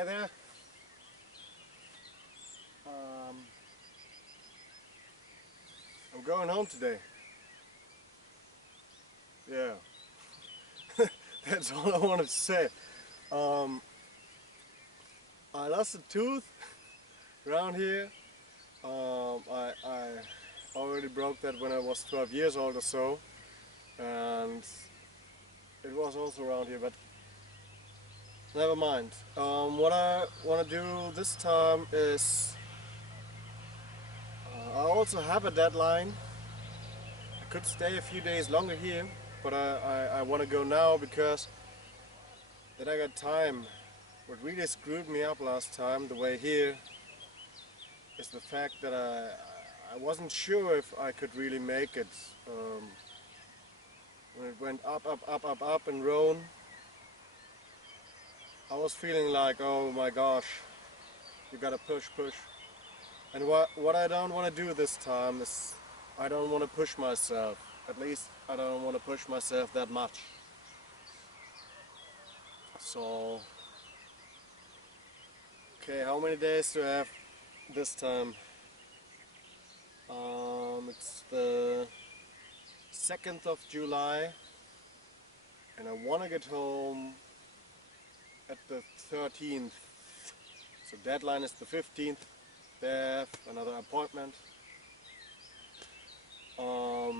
Hey there. I'm going home today. Yeah. That's all I wanted to say. I lost a tooth around here. I already broke that when I was 12 years old or so. And it was also around here, but never mind. What I want to do this time is I also have a deadline. I could stay a few days longer here, but I want to go now because then I got time. What really screwed me up last time, the way here, is the fact that I wasn't sure if I could really make it. When it went up and Rhone, I was feeling like, oh my gosh, you gotta push. And what I don't want to do this time is I don't want to push myself. At least I don't want to push myself that much. So, okay, how many days do I have this time? It's the 2nd of July and I want to get home at the 13th. So deadline is the 15th. They have another appointment. But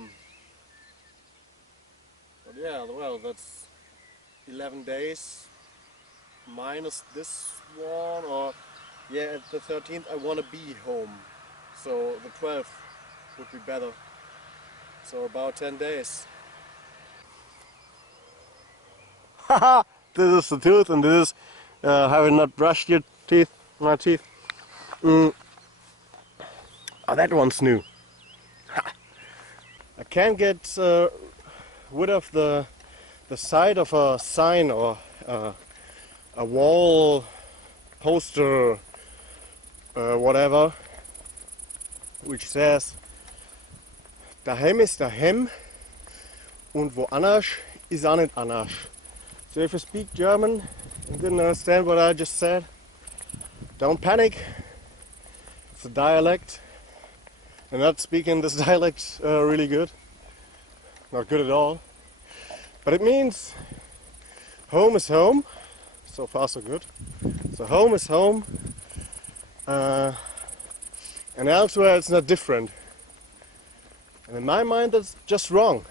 yeah, well, that's 11 days minus this one, or yeah, at the 13th I want to be home. So the 12th would be better. So about 10 days. Haha! This is the tooth, and this is having not brushed your teeth, my teeth. Oh, that one's new. I can't get rid of the side of a sign or a wall poster, whatever, which says daheim ist daheim und woanders ist auch nicht anders. So if you speak German and didn't understand what I just said, don't panic. It's a dialect. I'm not speaking this dialect really good. Not good at all. But it means home is home. So far so good. So home is home. And elsewhere it's not different. And in my mind that's just wrong.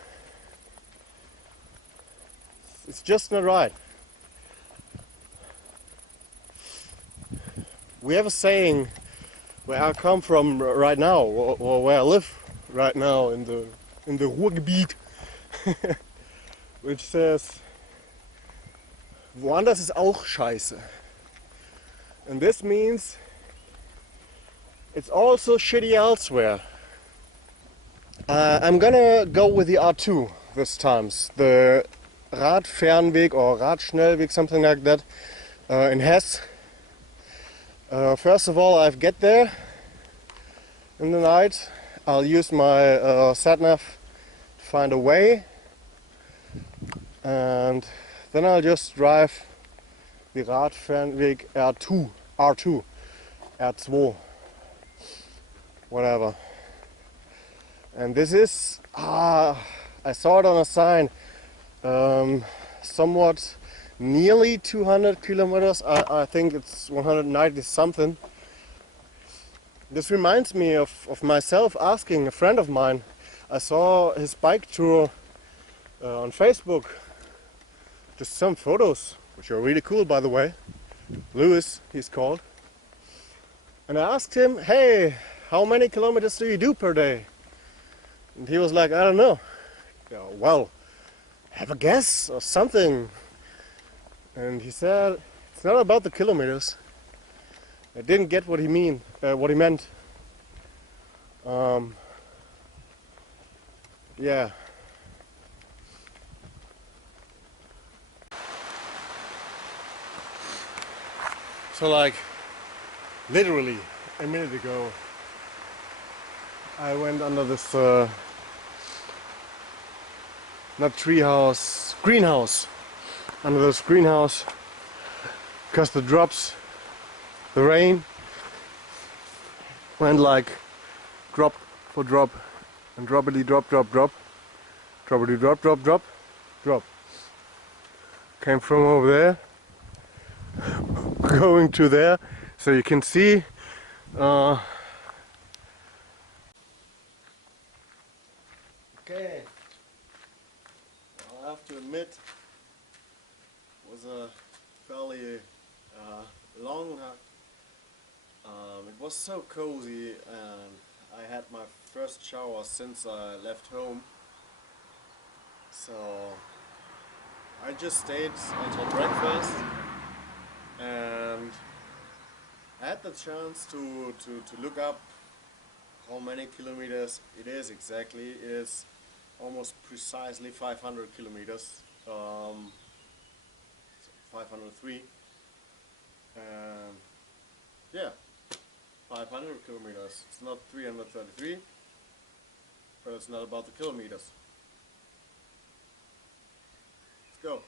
It's just not right. We have a saying where I come from right now, or where I live right now in the Ruhrgebiet, which says, woanders ist auch scheiße. And this means it's also shitty elsewhere. I'm gonna go with the R2 this time, the Radfernweg or Radschnellweg, something like that, in Hesse. First of all, I'll get there in the night. I'll use my sat-nav to find a way, and then I'll just drive the Radfernweg R2, R2, whatever. And this is, I saw it on a sign, somewhat nearly 200 kilometers. I think it's 190 something. This reminds me of myself asking a friend of mine. I saw his bike tour on Facebook. Just some photos, which are really cool, by the way. Louis, he's called. And I asked him, hey, how many kilometers do you do per day? And he was like, I don't know. Yeah, well, have a guess or something. And he said, it's not about the kilometers. I didn't get what he meant. Yeah. So like, literally a minute ago, I went under this, not treehouse, greenhouse. Under this greenhouse, because the drops the rain went like drop for drop, and droppity drop drop drop, droppity drop drop drop drop. Came from over there going to there, so you can see okay, I'll have to admit it was a fairly long hike. It was so cozy, and I had my first shower since I left home, so I just stayed until breakfast, and I had the chance to look up how many kilometers it is exactly. It is almost precisely 500 kilometers, 503, and yeah, 500 kilometers. It's not 333, but it's not about the kilometers. Let's go.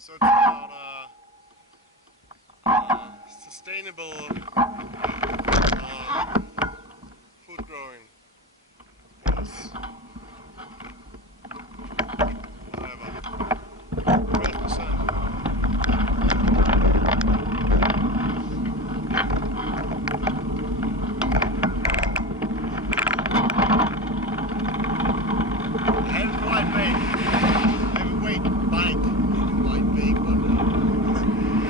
So it's about sustainable food growing. Yes. Whatever. 12%. Heavyweight bike. Quite big, but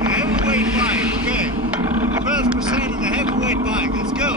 heavyweight bike. Okay, 12% of the heavyweight bike. Let's go.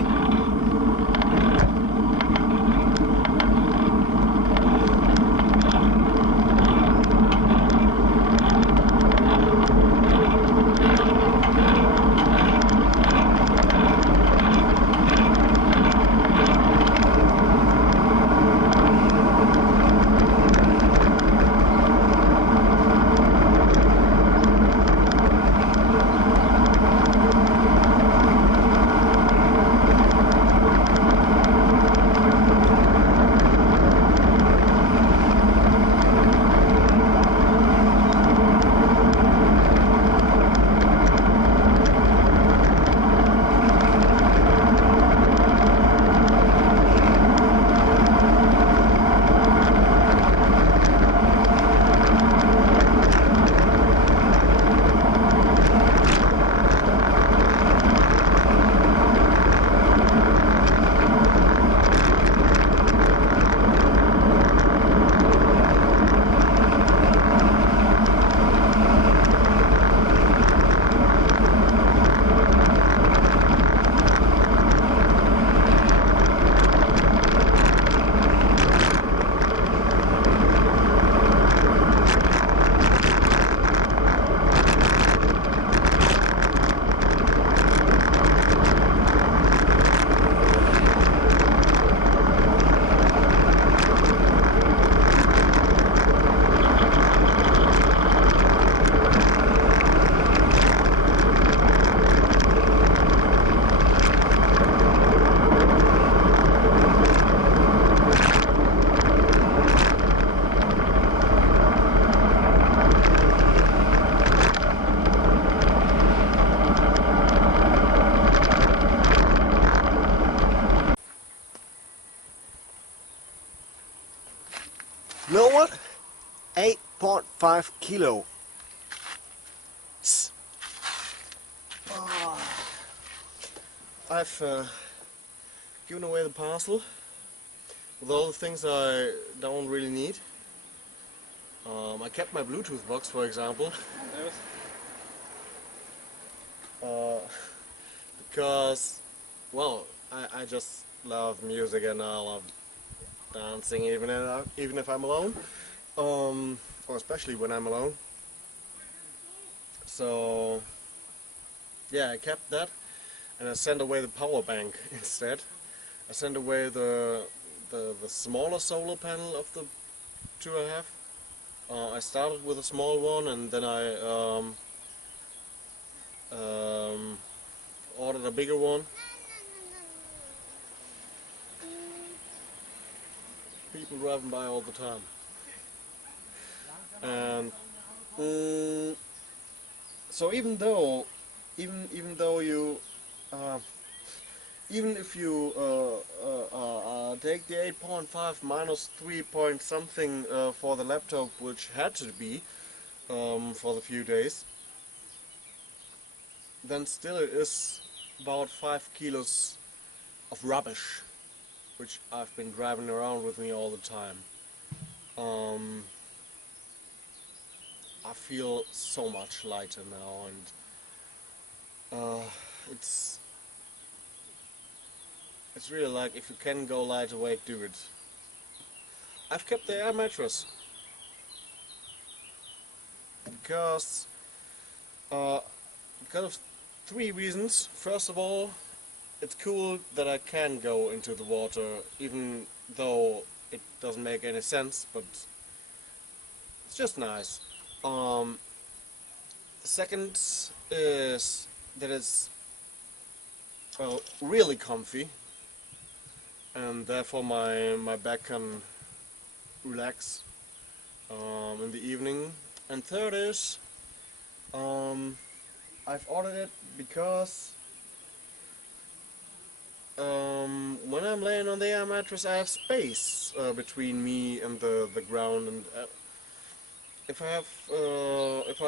You know what? 8.5 kilo. I've given away the parcel with all the things I don't really need. I kept my Bluetooth box, for example, because, well, I just love music and I love dancing even if I'm alone, or especially when I'm alone. So yeah, I kept that, and I sent away the power bank instead. I sent away the smaller solar panel of the 2.5. I started with a small one, and then I ordered a bigger one. People driving by all the time. And so even though you even if you take the 8.5 minus 3 point something for the laptop, which had to be for the few days, then still it is about 5 kilos of rubbish, which I've been driving around with me all the time. I feel so much lighter now, and it's really like, if you can go lighter weight, do it. I've kept the air mattress because of 3 reasons. First of all, it's cool that I can go into the water, even though it doesn't make any sense, but it's just nice. Second is that it's really comfy, and therefore my back can relax in the evening. And third is I've ordered it because when I'm laying on the air mattress, I have space between me and the ground, and if I have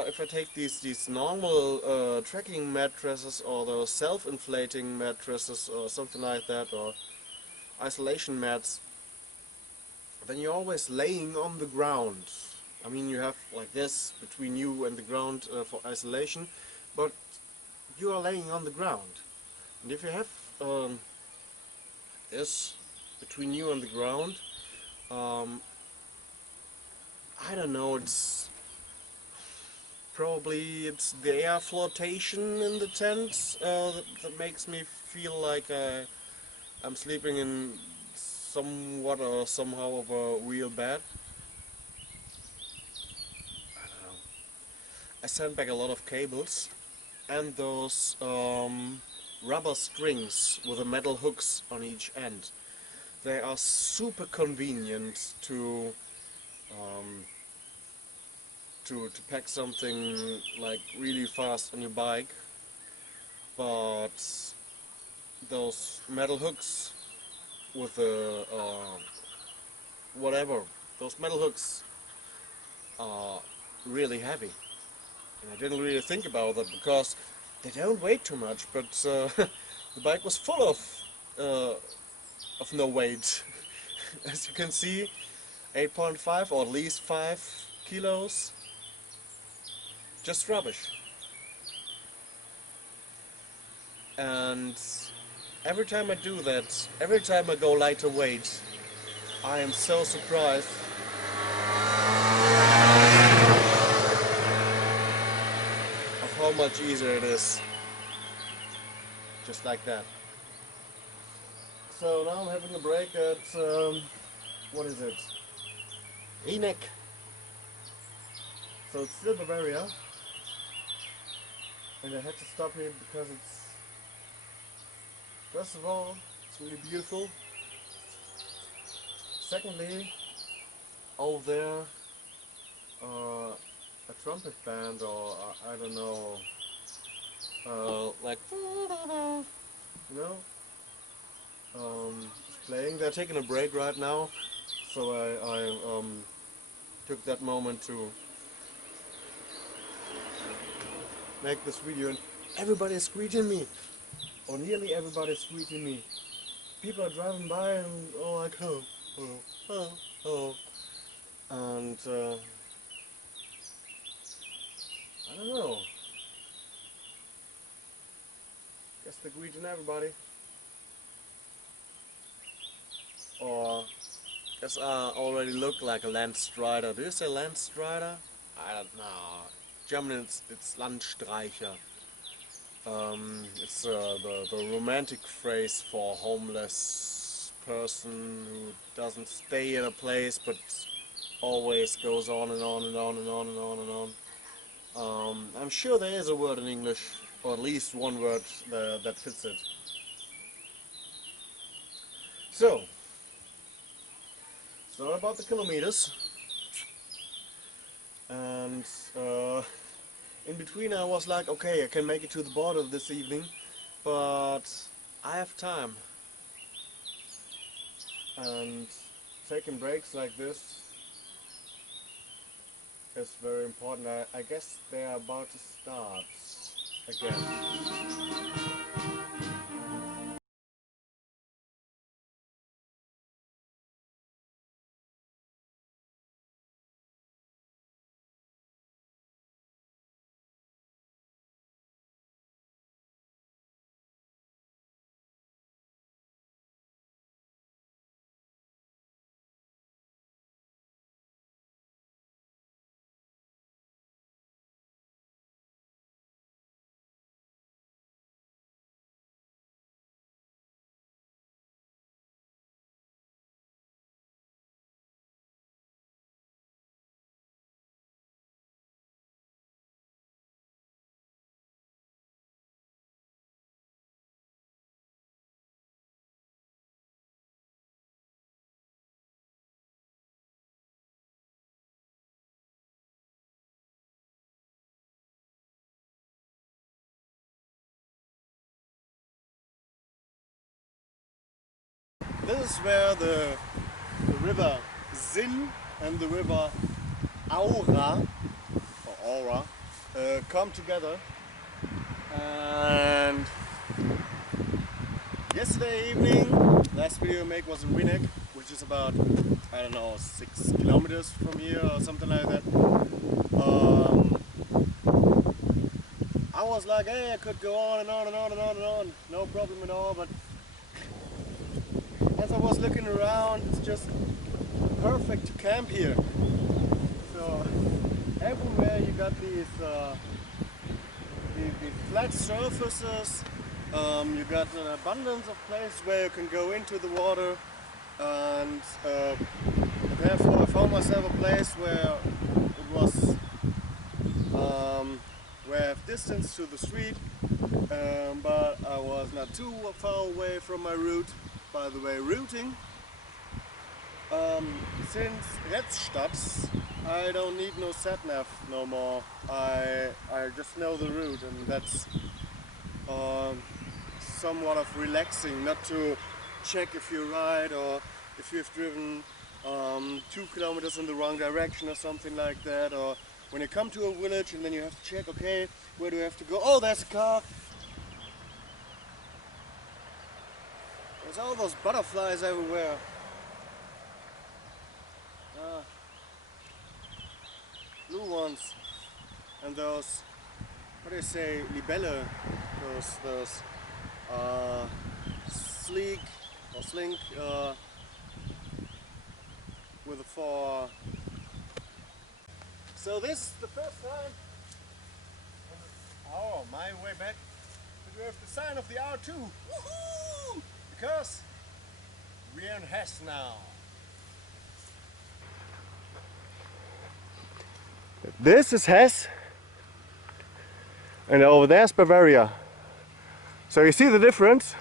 if I take these normal trekking mattresses, or those self-inflating mattresses or something like that, or isolation mats, then you're always laying on the ground. I mean, you have like this between you and the ground for isolation, but you are laying on the ground. And if you have this between you and the ground, I don't know, it's probably the air flotation in the tent that makes me feel like I'm sleeping in somewhat or somehow of a real bed. I don't know. I sent back a lot of cables, and those rubber strings with the metal hooks on each end. They are super convenient to pack something like really fast on your bike, but those metal hooks with the whatever, those metal hooks are really heavy, and I didn't really think about that because they don't weigh too much, but the bike was full of no weight. As you can see, 8.5 or at least 5 kilos, just rubbish. And every time I do that, every time I go lighter weight, I am so surprised of how much easier it is. Just like that. So now I'm having a break at, what is it? Rieneck. So it's still Bavaria. And I had to stop here because it's, first of all, it's really beautiful. Secondly, over there, a trumpet band, or I don't know, like, you know, playing. They're taking a break right now, so I took that moment to make this video, and everybody's greeting me, or nearly everybody's greeting me. People are driving by and all like, oh, oh, oh, oh, and I don't know. Guess they're greeting everybody. Or guess I already look like a Landstreicher. Do you say Landstreicher? I don't know. German it's Landstreicher. It's the romantic phrase for a homeless person who doesn't stay at a place but always goes on and on and on and on and on and on. I'm sure there is a word in English, or at least one word that fits it. So, it's not about the kilometers, and in between I was like, okay, I can make it to the border this evening, but I have time, and taking breaks like this is very important. I guess they are about to start again. This is where the river Zinn and the river Aura, come together. And yesterday evening, last video I made was in Winnick, which is about, I don't know, 6 kilometers from here or something like that. I was like, hey, I could go on and on and on and on and on, no problem at all, but as I was looking around, it's just perfect to camp here. So everywhere you got these flat surfaces. You got an abundance of places where you can go into the water, and therefore I found myself a place where it was where I have distance to the street, but I was not too far away from my route. By the way, routing, since Retzstadt, I don't need no sat-nav no more. I just know the route, and that's somewhat of relaxing, not to check if you're right or if you've driven 2 kilometers in the wrong direction or something like that, or when you come to a village and then you have to check, okay, where do I have to go? Oh, there's a car! There's all those butterflies everywhere. Blue ones, and those, what do you say, Libelle, those sleek or slink with a 4. So this is the first time, my way back, that we have the sign of the R2. Woohoo! Because we're in Hesse now. This is Hesse, and over there's Bavaria. So you see the difference?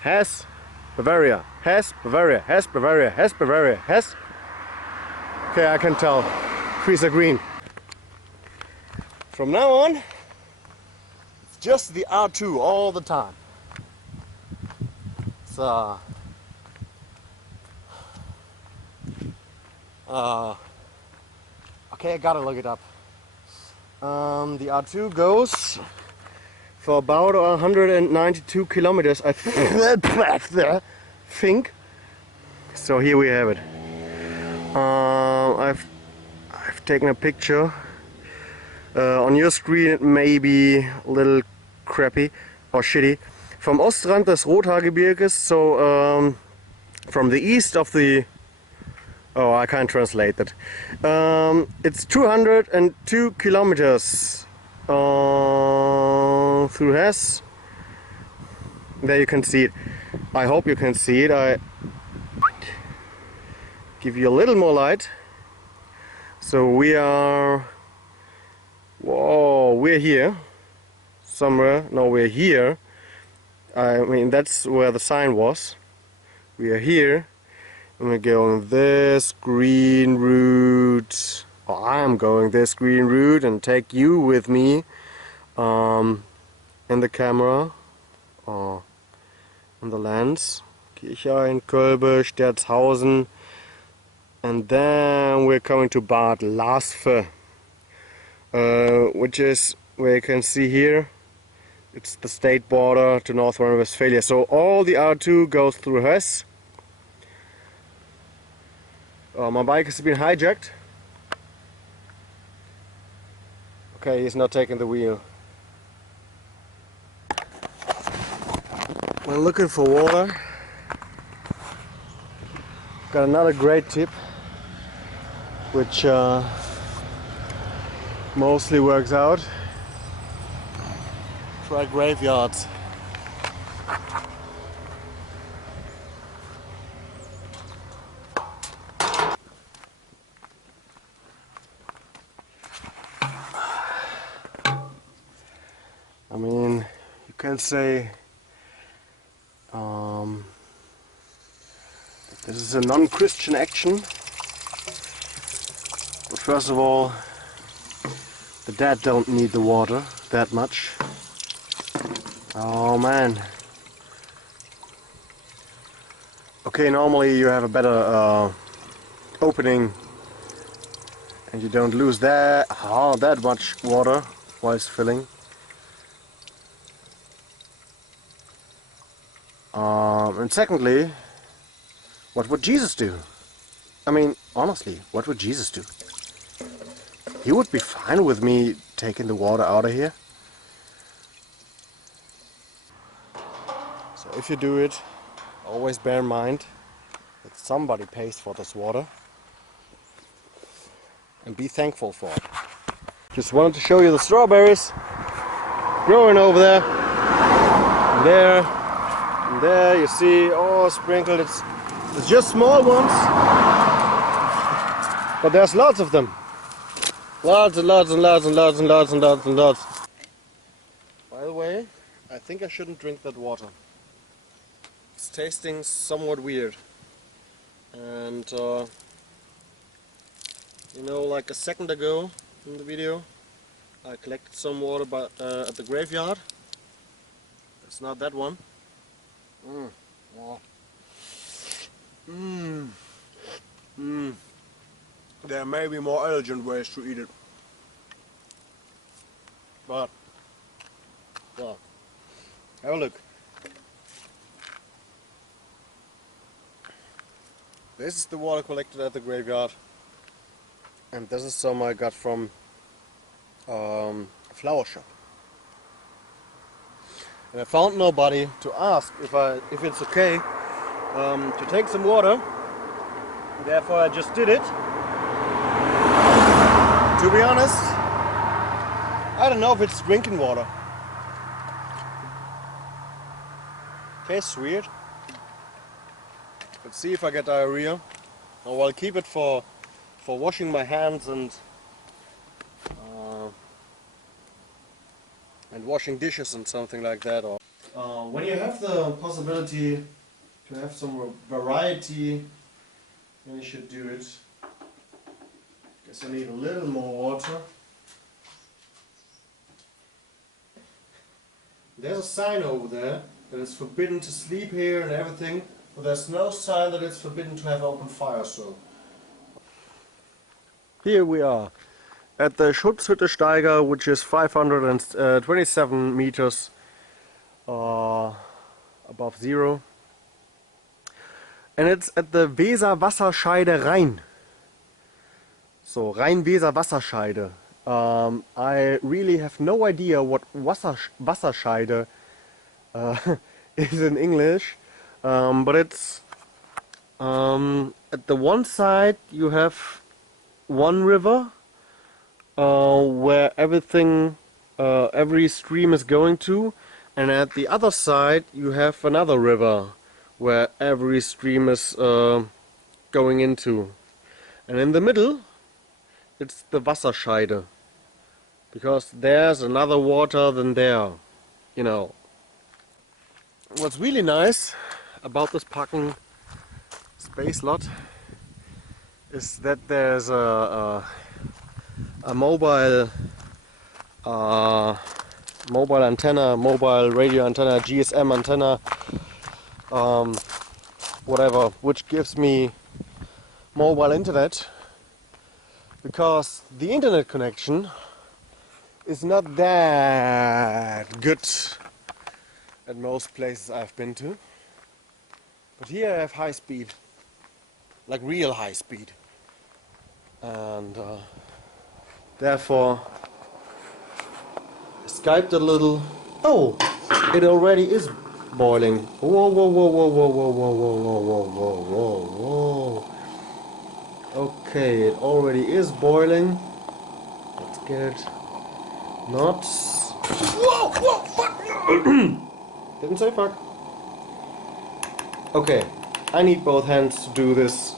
Hesse, Bavaria, Hesse, Bavaria, Hesse, Bavaria, Hesse, Bavaria, Hesse. Okay, I can tell. Trees are green. From now on, it's just the R2 all the time. So, okay, I gotta look it up. The R2 goes for about 192 kilometers, I think. So here we have it. I've taken a picture. On your screen it may be a little crappy or shitty. From Ostrand des Rothaargebirges, so from the east of the Oh, I can't translate that. It's 202 kilometers through Hesse. There you can see it. I hope you can see it. I give you a little more light. So we are... Whoa, we're here. Somewhere. No, we're here. I mean, that's where the sign was. We are here. And we're going this green route. Oh, I'm going this green route and take you with me in the camera. Oh, on the lens. Kichererbsen, Kölbe, Sterzhausen. And then we're coming to Bad Laasphe, which is where you can see here. It's the state border to North Rhine-Westphalia. So all the R2 goes through Hesse. My bike has been hijacked. Okay, he's not taking the wheel. When looking for water, got another great tip, which mostly works out. Try graveyards. I mean, you can say this is a non-Christian action, but first of all, the dead don't need the water that much. Oh man. Okay, normally you have a better opening and you don't lose that much water while it's filling. And secondly, what would Jesus do? I mean, honestly, what would Jesus do? He would be fine with me taking the water out of here. So if you do it, always bear in mind that somebody pays for this water. And be thankful for it. Just wanted to show you the strawberries growing over there. And there. And there you see, all sprinkled. It's just small ones, but there's lots of them. Lots and lots and lots and lots and lots and lots and lots. By the way, I think I shouldn't drink that water. It's tasting somewhat weird. And you know, like a second ago in the video, I collected some water at the graveyard. It's not that one. There may be more elegant ways to eat it. But, well, have a look. This is the water collected at the graveyard. And this is some I got from a flower shop. And I found nobody to ask if it's okay to take some water. Therefore I just did it. To be honest, I don't know if it's drinking water. Tastes weird. Let's see if I get diarrhea. Or I'll keep it for washing my hands and washing dishes and something like that. Or when you have the possibility to have some variety, then you should do it. Guess I need a little more water. There's a sign over there that it's forbidden to sleep here and everything, but there's no sign that it's forbidden to have open fire. So here we are at the Schutzhütte Steiger, which is 527 meters above zero. And it's at the Wasserscheide Rhein. So, Rhein-Weser-Wasserscheide. I really have no idea what Wasserscheide is in English, but it's At the one side you have one river where every stream is going to, and at the other side you have another river where every stream is going into. And in the middle it's the Wasserscheide, because there's another water than there, you know. What's really nice about this parking space lot is that there's a mobile mobile antenna, mobile radio antenna, GSM antenna, whatever, which gives me mobile internet, because the internet connection is not that good at most places I've been to. But here I have high speed, like real high speed, and therefore I Skyped a little. Oh, it already is boiling. Whoa, whoa, whoa, whoa, whoa, whoa, whoa, whoa, whoa, whoa, whoa, whoa. Okay, it already is boiling. Let's get it. Not. Whoa, whoa, fuck! Didn't say fuck. Okay, I need both hands to do this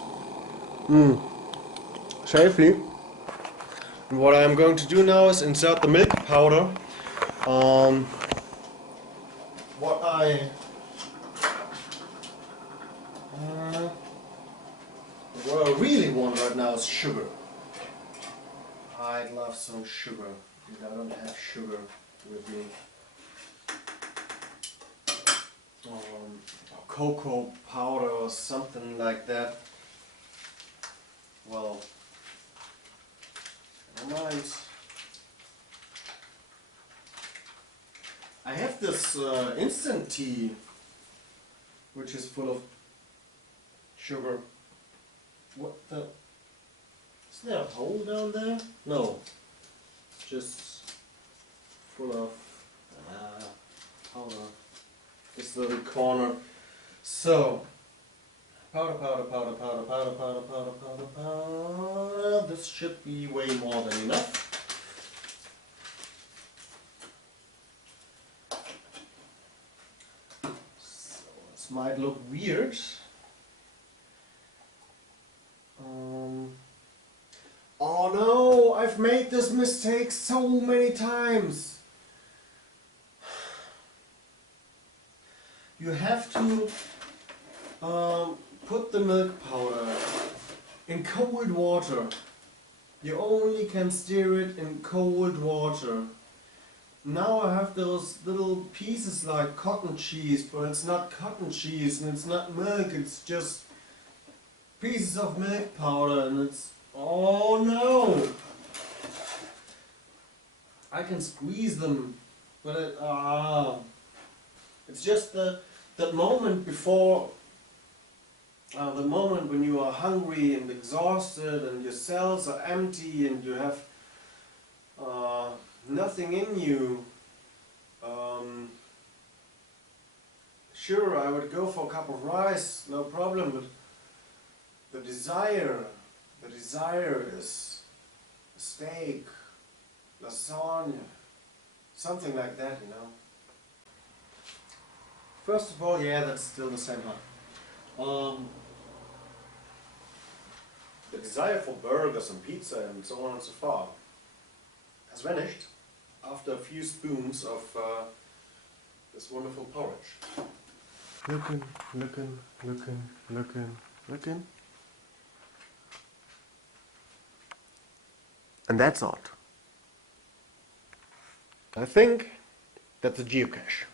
safely. And what I'm going to do now is insert the milk powder. What I really want right now is sugar. I'd love some sugar, and I don't have sugar with me. Or cocoa powder or something like that. Well, never mind. I have this instant tea, which is full of sugar. What the? Is there a hole down there? No. Just full of powder. This little corner. So, powder, powder, powder, powder, powder, powder, powder, powder, powder. This should be way more than enough. So, this might look weird. Oh no, I've made this mistake so many times. You have to put the milk powder in cold water. You only can stir it in cold water. Now I have those little pieces like cotton cheese, but it's not cotton cheese and it's not milk, it's just pieces of milk powder, and it's, oh no! I can squeeze them, but it's just that moment before, the moment when you are hungry and exhausted and your cells are empty and you have nothing in you. Sure, I would go for a cup of rice, no problem, but the desire is a steak, lasagna, something like that, you know. First of all, yeah, that's still the same one. The desire for burgers and pizza and so on and so forth has vanished after a few spoons of this wonderful porridge. Looking. And that's odd. I think that's a geocache.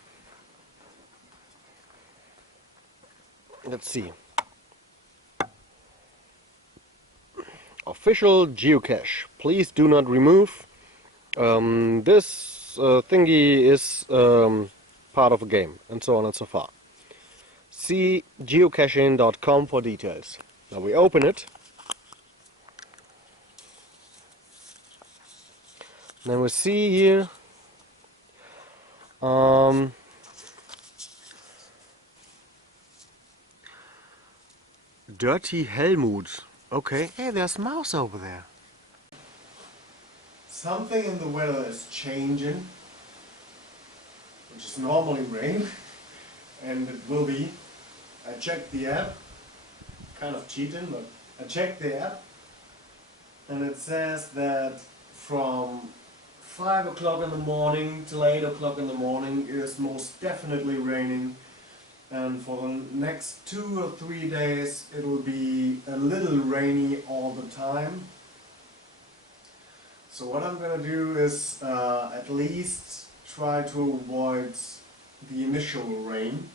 Let's see. Official geocache. Please do not remove. This thingy is part of a game, and so on and so forth. See geocaching.com for details. Now we open it. Then we see here Dirty Helmut. Okay. Hey, there's mouse over there. Something in the weather is changing, which is normally rain, and it will be. I checked the app, kind of cheating, but I checked the app, and it says that from 5 o'clock in the morning till 8 o'clock in the morning is most definitely raining, and for the next 2 or 3 days it will be a little rainy all the time. So what I'm gonna do is at least try to avoid the initial rain,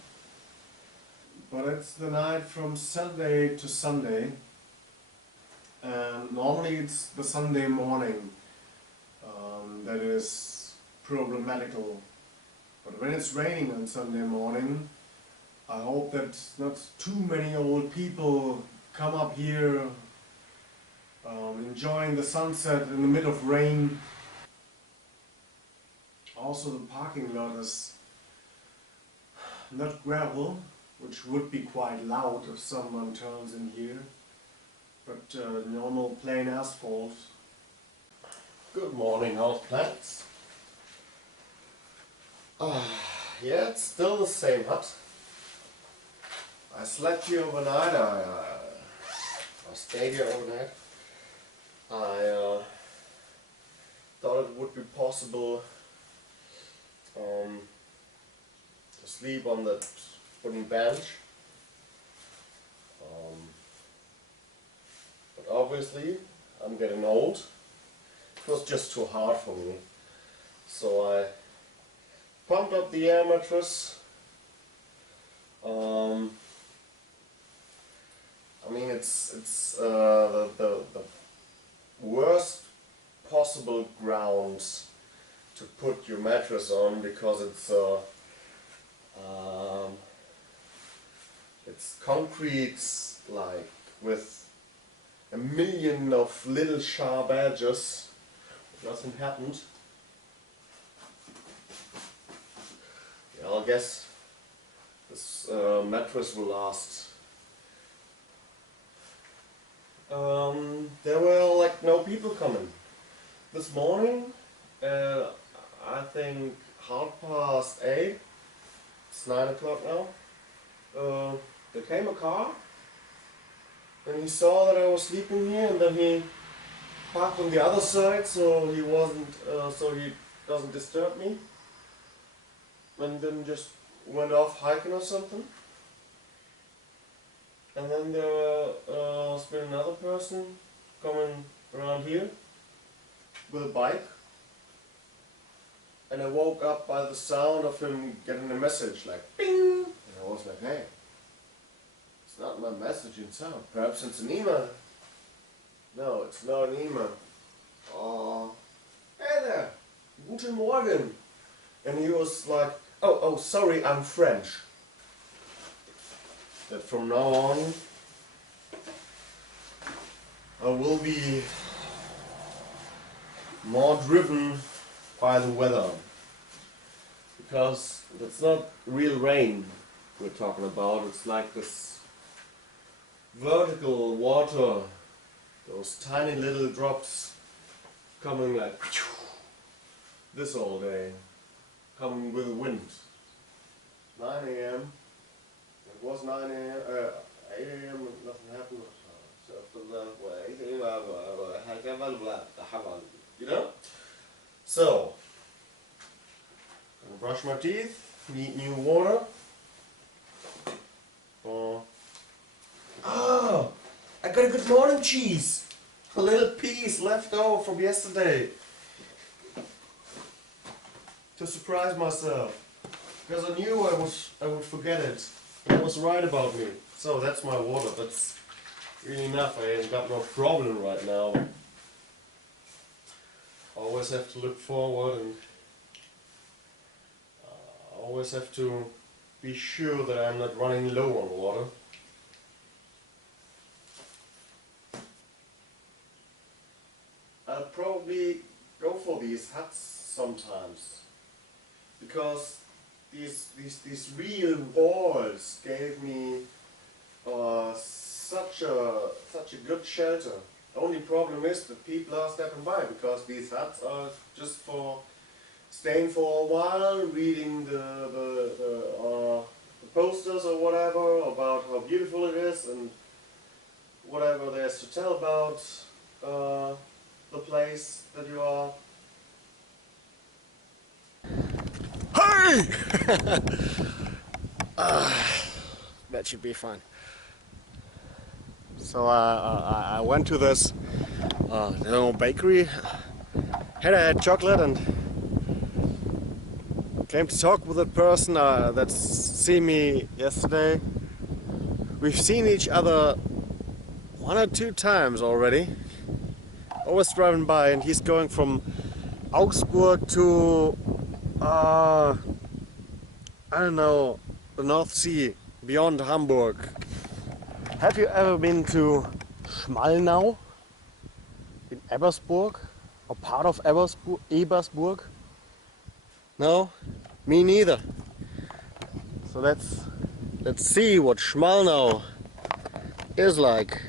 but it's the night from Saturday to Sunday, and normally it's the Sunday morning that is problematical. But when it's raining on Sunday morning, I hope that not too many old people come up here enjoying the sunset in the middle of rain. Also, the parking lot is not gravel, which would be quite loud if someone turns in here, but normal plain asphalt. Good morning, house plants. Yeah, it's still the same hut. I slept here overnight. I stayed here overnight. I thought it would be possible to sleep on that wooden bench, but obviously I'm getting old. It was just too hard for me, so I pumped up the air mattress. I mean, it's the worst possible grounds to put your mattress on, because it's concrete, like with a million of little sharp edges. Nothing happened. Yeah, I guess this mattress will last. There were like no people coming. This morning, I think 8:30, it's 9 o'clock now, there came a car, and he saw that I was sleeping here, and then he parked on the other side, so he doesn't disturb me, and then just went off hiking or something. And then there's been another person coming around here with a bike, and I woke up by the sound of him getting a message like ping, and I was like, hey, it's not my message in sound, perhaps it's an email. No, it's not an email. Hey there, guten Morgen. And he was like, oh, sorry, I'm French. That from now on I will be more driven by the weather, because it's not real rain we're talking about. It's like this vertical water, those tiny little drops coming like this all day, coming with wind. 9 a.m. It was 9 a.m. 8 a.m. nothing happened. So after that, 8 a.m. You know? So, gonna brush my teeth, need new water. I got a good morning cheese. A little piece left over from yesterday. To surprise myself. Because I knew I would forget it. It was right about me. So that's my water. That's really enough. I ain't got no problem right now. I always have to look forward, and I always have to be sure that I'm not running low on water. I'll probably go for these huts sometimes, because these real walls gave me such a good shelter. Only problem is that people are stepping by, because these huts are just for staying for a while, reading the posters or whatever about how beautiful it is and whatever there's to tell about the place that you are. Hey! That should be fun. So I went to this bakery, had chocolate, and came to talk with a person that's seen me yesterday. We've seen each other 1 or 2 times already. Always driving by, and he's going from Augsburg to I don't know, the North Sea, beyond Hamburg. Have you ever been to Schmalnau in Ebersburg, or part of Ebersburg? No, me neither. So let's see what Schmalnau is like.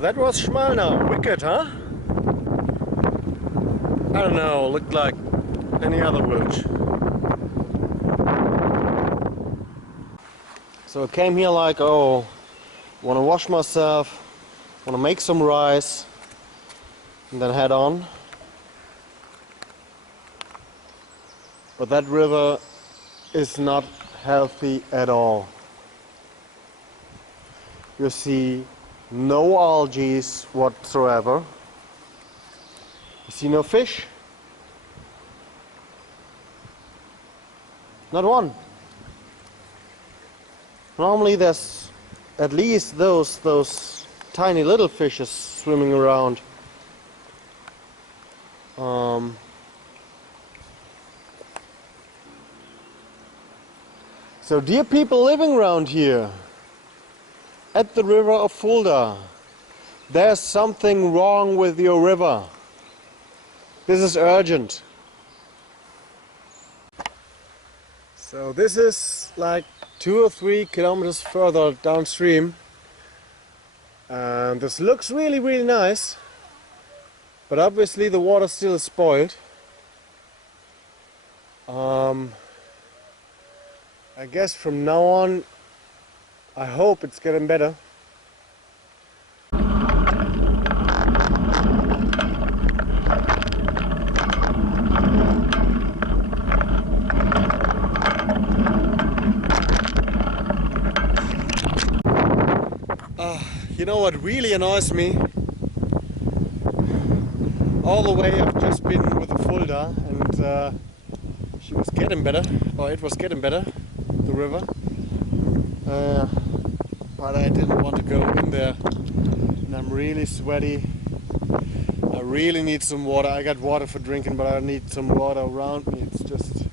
That was Schmalnau. Wicked, huh? I don't know, looked like any other village. So I came here like, oh, wanna wash myself, wanna make some rice, and then head on. But that river is not healthy at all. You see no algae whatsoever. You see no fish. Not one. Normally there's at least those tiny little fishes swimming around. So dear people living around here at the river of Fulda, there's something wrong with your river. This is urgent. So this is like 2 or 3 kilometers further downstream, and this looks really nice, but obviously the water still is spoiled. I guess from now on, I hope it's getting better. You know what really annoys me? All the way I've just been with the Fulda, and She was getting better, or it was getting better, the river. But I didn't want to go in there, and I'm really sweaty. I really need some water. I got water for drinking, but I need some water around me. It's just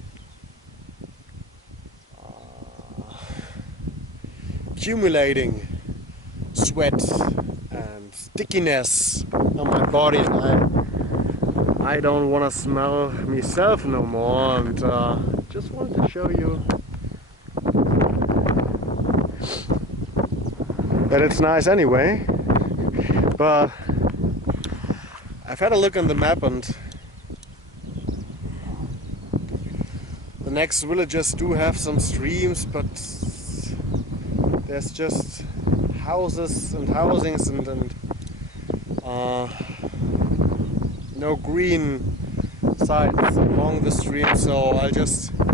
accumulating sweat and stickiness on my body, and I don't want to smell myself no more. And just wanted to show you that it's nice anyway. But I've had a look on the map, and the next villages do have some streams, but there's just houses and housings and no green sides along the stream, so I'll just look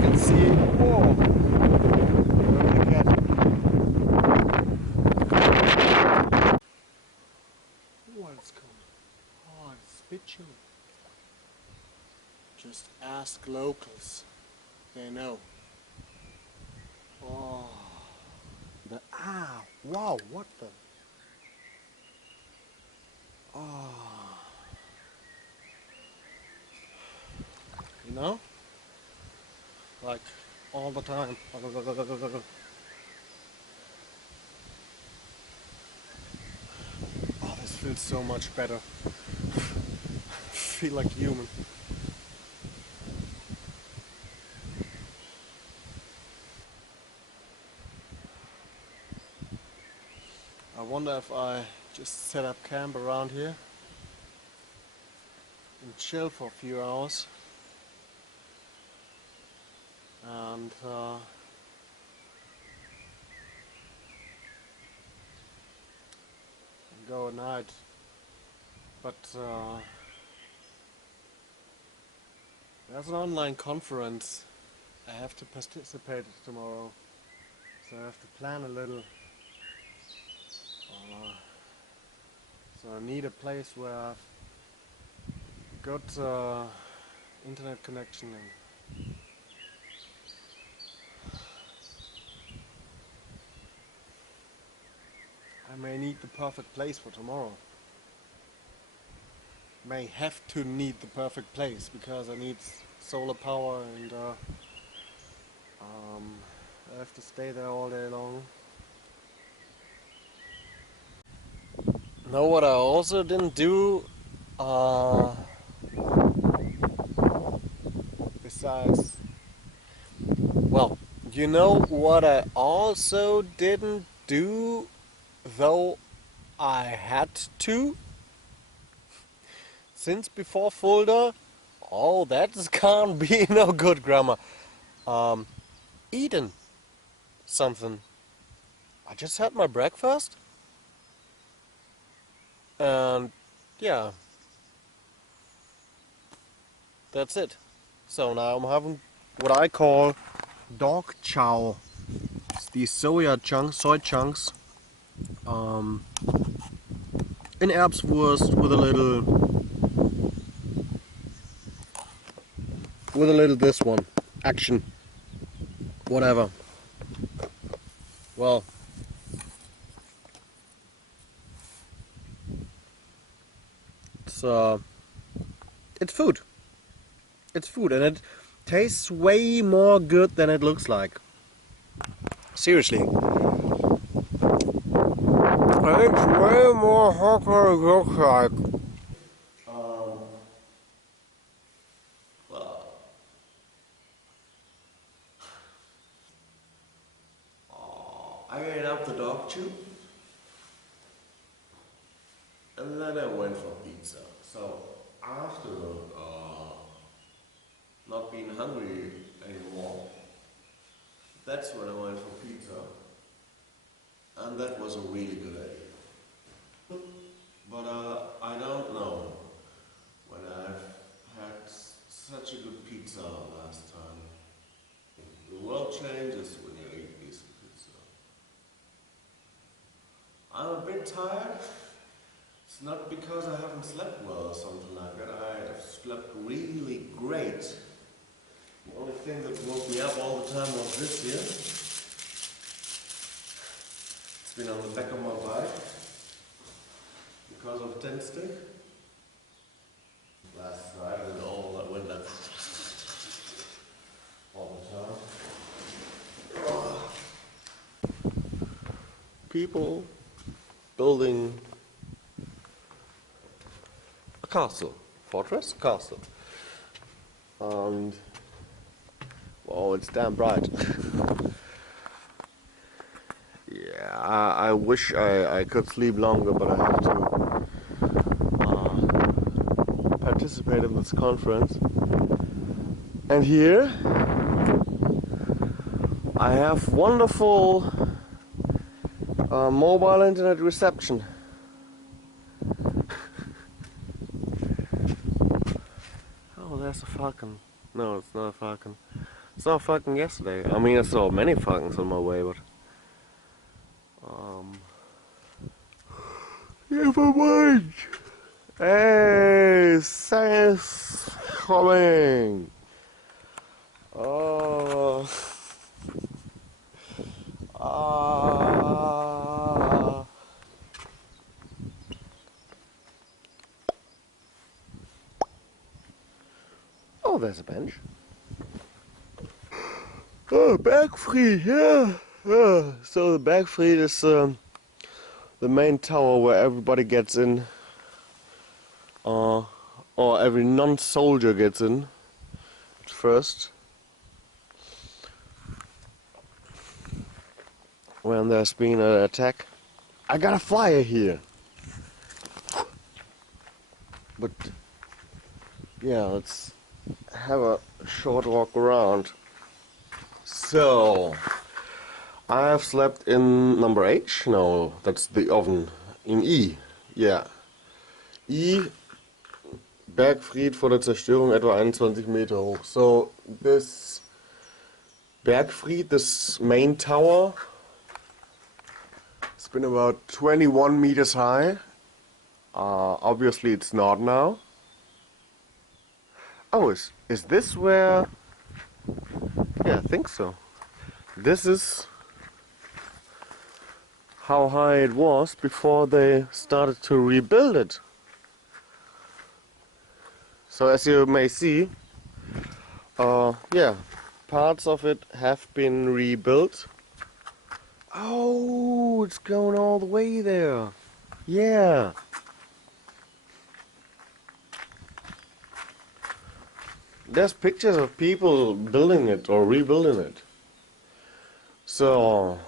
and see. Whoa! Look at what's coming. Oh, it's pitching. Just ask locals. They know. Oh. Wow, what the? Oh. You know? Like, all the time. Oh, this feels so much better. Feel like human. I wonder if I just set up camp around here and chill for a few hours and go at night. But there's an online conference I have to participate tomorrow, so I have to plan a little. So I need a place where I've got internet connection, and I may need the perfect place for tomorrow. May have to need the perfect place because I need solar power, and I have to stay there all day long. Know what I also didn't do? Besides, well, you know what I also didn't do, though I had to? Since before Fulda? Oh, that can't be no good grammar. Eaten something. I just had my breakfast. And yeah, that's it. So now I'm having what I call dog chow. It's these soy chunks, in Erbswurst with a little this one, action, whatever. Well, it's food. It's food, and it tastes way more good than it looks like. Seriously. It's way more hot than it looks like. Well, I ate up the dog chew, and then I went for pizza. So after not being hungry anymore, that's when I went for pizza, and that was a really good idea. But I don't know when I've had such a good pizza last time. The world changes when you eat this pizza. I'm a bit tired, It's not because I haven't slept well or something like that. I have slept really great. The only thing that woke me up all the time was this here. It's been on the back of my bike because of tent stick. Last night and all that went up all the time. People building a castle, fortress, castle, and oh, it's damn bright. Yeah, I wish I could sleep longer, but I have to participate in this conference. And here I have wonderful mobile internet reception. Oh, there's a falcon. No, it's not a falcon. I saw a falcon yesterday. I mean, I saw many falcons on my way, but never mind. Hey, science coming. Oh. Oh, there's a bench. Oh, Bergfried, yeah. So the Bergfried is the main tower where everybody gets in, or every non-soldier gets in at first. When there's been an attack. I got a fire here. But yeah, let's have a short walk around. So I have slept in number H. No, that's the oven. In E. Yeah. E. Bergfried vor der Zerstörung etwa 21 Meter hoch. So this Bergfried, this main tower, it's been about 21 meters high. Obviously it's not now. Oh, is this where... Yeah, I think so. This is how high it was before they started to rebuild it. So as you may see, yeah, parts of it have been rebuilt. Oh, it's going all the way there. Yeah. There's pictures of people building it or rebuilding it. So,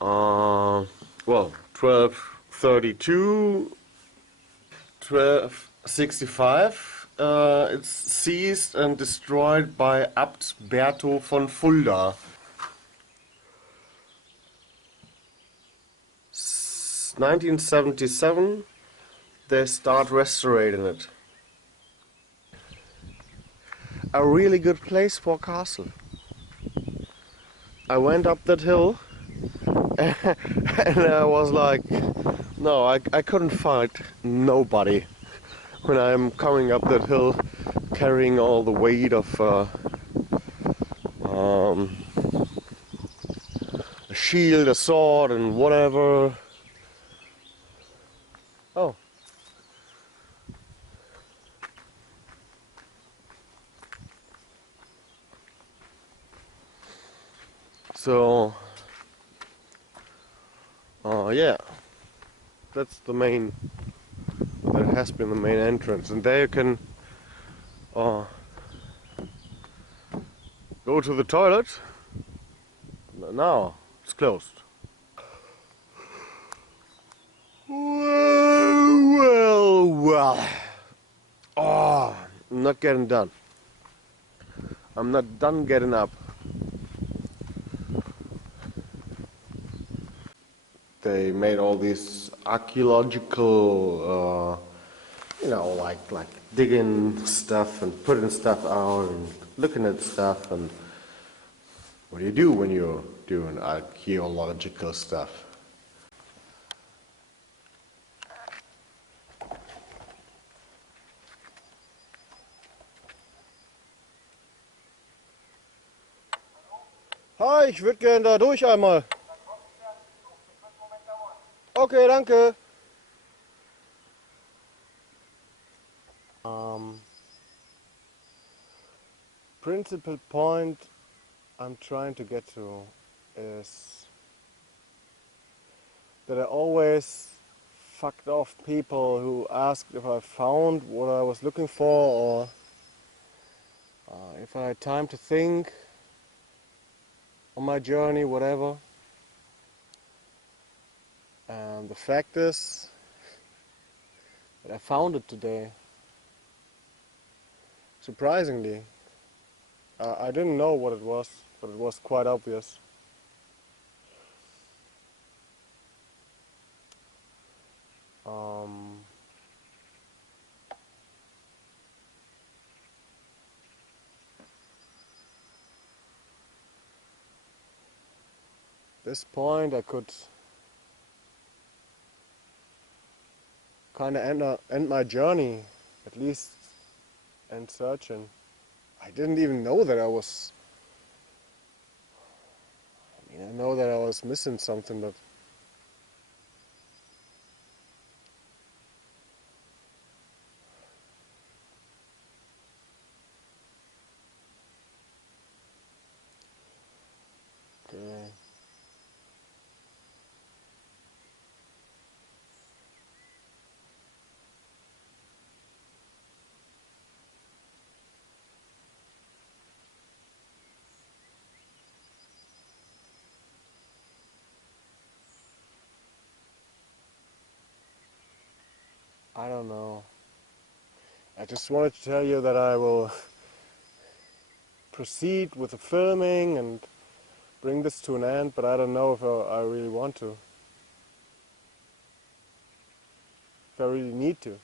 well, 1232, 1265, it's seized and destroyed by Abt Berto von Fulda. 1977, they start restorating it. A really good place for a castle. I went up that hill and I was like, no, I couldn't find nobody when I'm coming up that hill carrying all the weight of a shield, a sword and whatever. Oh. So, yeah, that's the main, that has been the main entrance, and there you can go to the toilet. Now it's closed. Well. Oh, I'm not getting done. I'm not done getting up. They made all these archaeological, you know, like digging stuff and putting stuff out and looking at stuff. And what do you do when you're doing archaeological stuff? ich würde gerne da durch einmal. Okay, danke. Principal point I'm trying to get to is that I always fucked off people who asked if I found what I was looking for, or if I had time to think on my journey, whatever. And the fact is that I found it today. Surprisingly. I didn't know what it was, but it was quite obvious. Um, this point I could kind of end my journey, at least end searching. I didn't even know that I know that I was missing something, but okay. I don't know. I just wanted to tell you that I will proceed with the filming and bring this to an end, but I don't know if I really want to. If I really need to.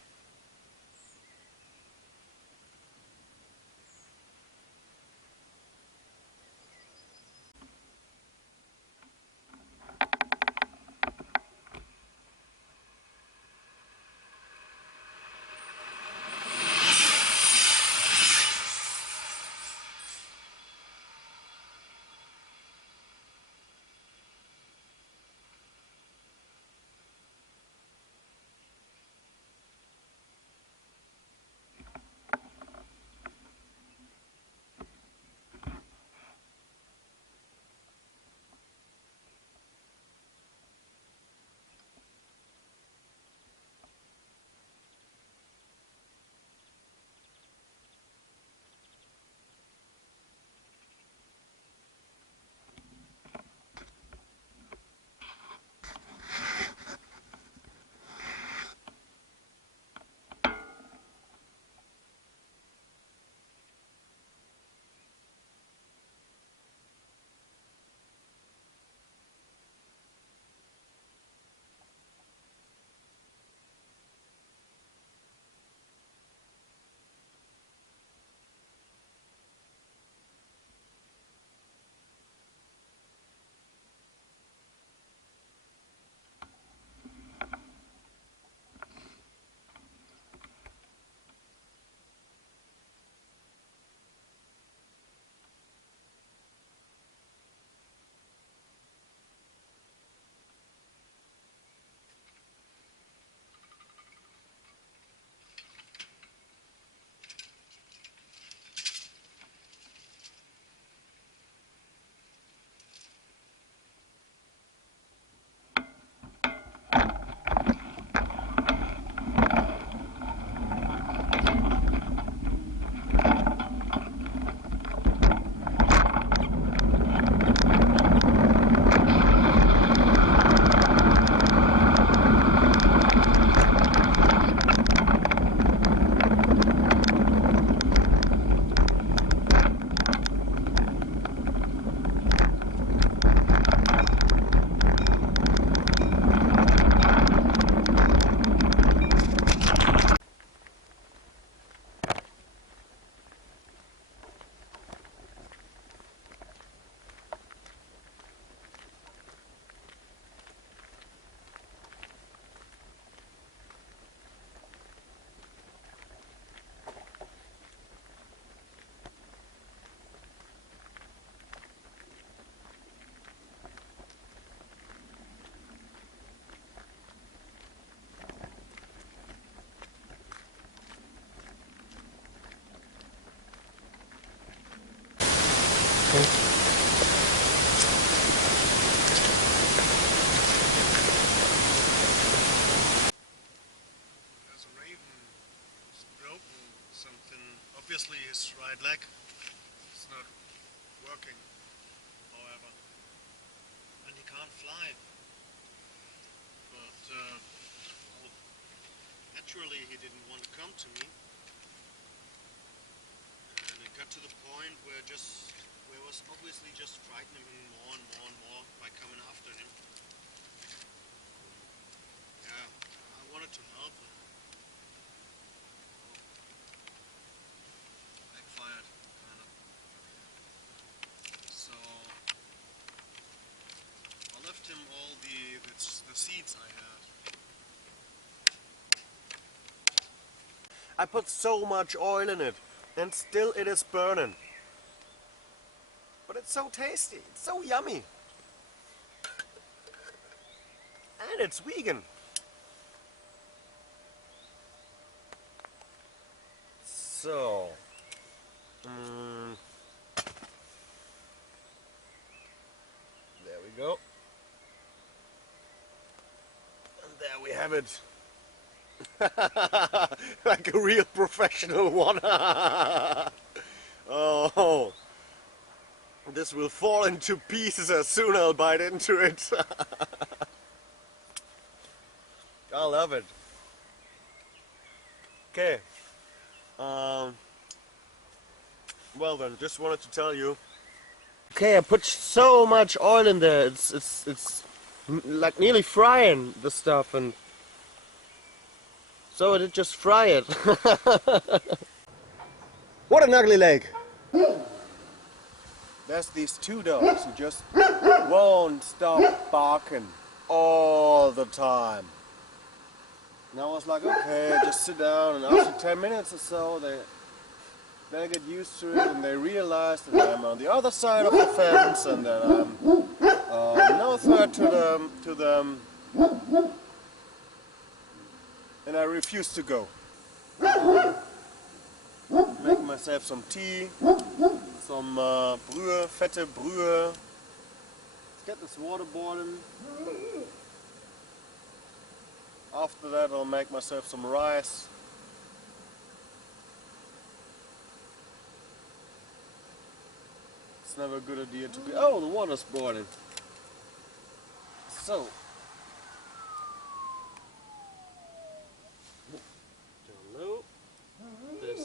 obviously his right leg is not working, however, and he can't fly. But well, naturally he didn't want to come to me, and it got to the point where I was obviously just frightening him more and more and more by coming after him. Yeah, I wanted to help him. Backfired, kind of. So I left him all the seeds I had. I put so much oil in it, and still it is burning. But it's so tasty, it's so yummy. And it's vegan. So, there we go. And there we have it. Like a real professional one. Oh, this will fall into pieces as soon as I'll bite into it. I love it. Okay. Well then, just wanted to tell you. Okay, I put so much oil in there. It's like nearly frying the stuff, and so I did just fry it. What an ugly leg! There's these two dogs who just won't stop barking all the time. And I was like, okay, just sit down, and after 10 minutes or so they get used to it, and they realize that I'm on the other side of the fence, and that I'm no threat to them, and I refuse to go. Make myself some tea, some Brühe, fette Brühe. Let's get this water boiling. After that I'll make myself some rice. It's never a good idea to be... Oh, the water's boiling. So, down low. This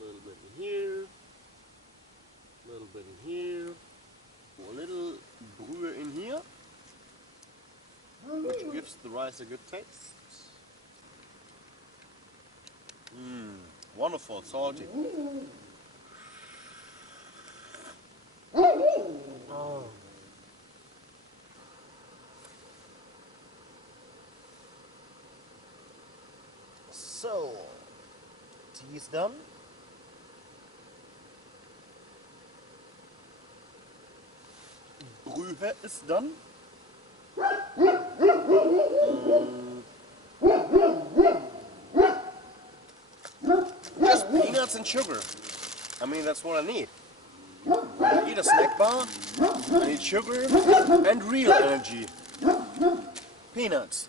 little bit in here. Little bit in here. A little Brühe in here, which gives the rice a good taste. Wonderful, salty. Oh. So, tea is done. Brühe is done. Just peanuts and sugar. I mean, that's what I need. I eat a snack bar, I need sugar and real energy. Peanuts.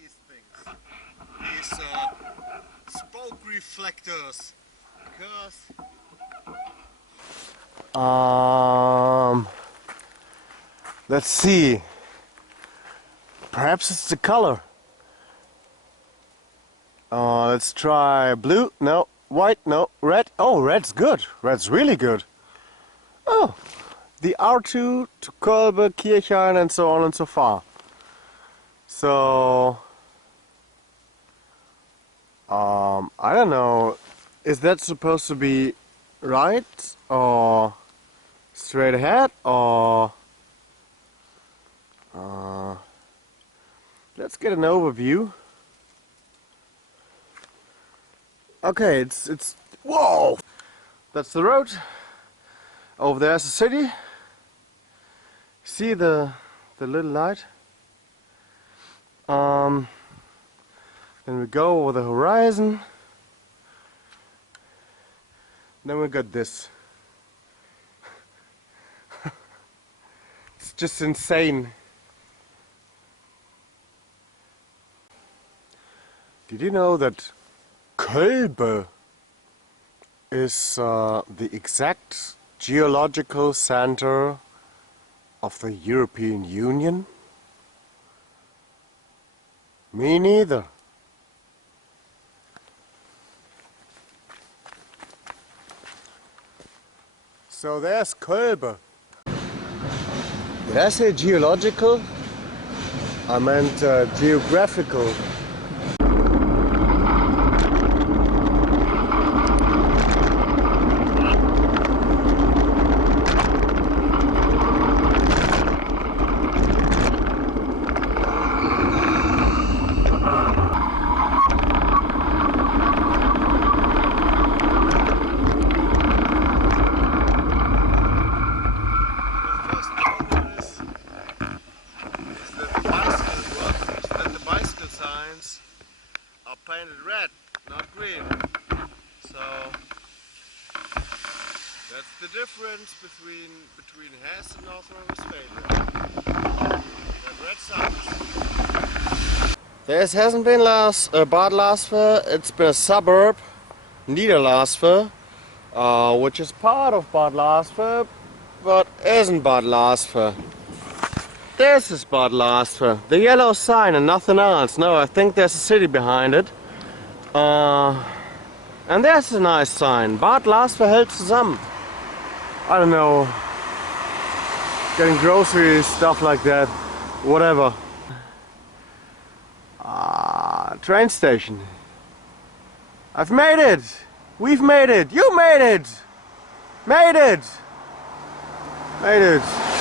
These things, these spoke reflectors, because let's see, perhaps it's the color. Let's try blue. No, white, no, red. Oh, red's good. Red's really good. Oh, the R2 to Kolbe, Kirchhain and so on and so far. So, I don't know, is that supposed to be right or straight ahead or let's get an overview. Okay, it's whoa! That's the road. Over there's the city. See the little light? Then we go over the horizon. Then we got this. It's just insane. Did you know that Kolbe is the exact geological center of the European Union? Me neither. So there's Kolbe. Did I say geological? I meant geographical. Painted red, not green. So that's the difference between Hesse and North Rhine-Westphalia. That red signs. There hasn't been Bad Laasphe. It's been a suburb, Niederlaasphe, which is part of Bad Laasphe, but isn't Bad Laasphe. This is Bad Laasphe, the yellow sign and nothing else. No, I think there's a city behind it. And there's a nice sign. Bad Laasphe hält zusammen. I don't know. Getting groceries, stuff like that. Whatever. Train station. I've made it! We've made it! You made it! Made it! Made it!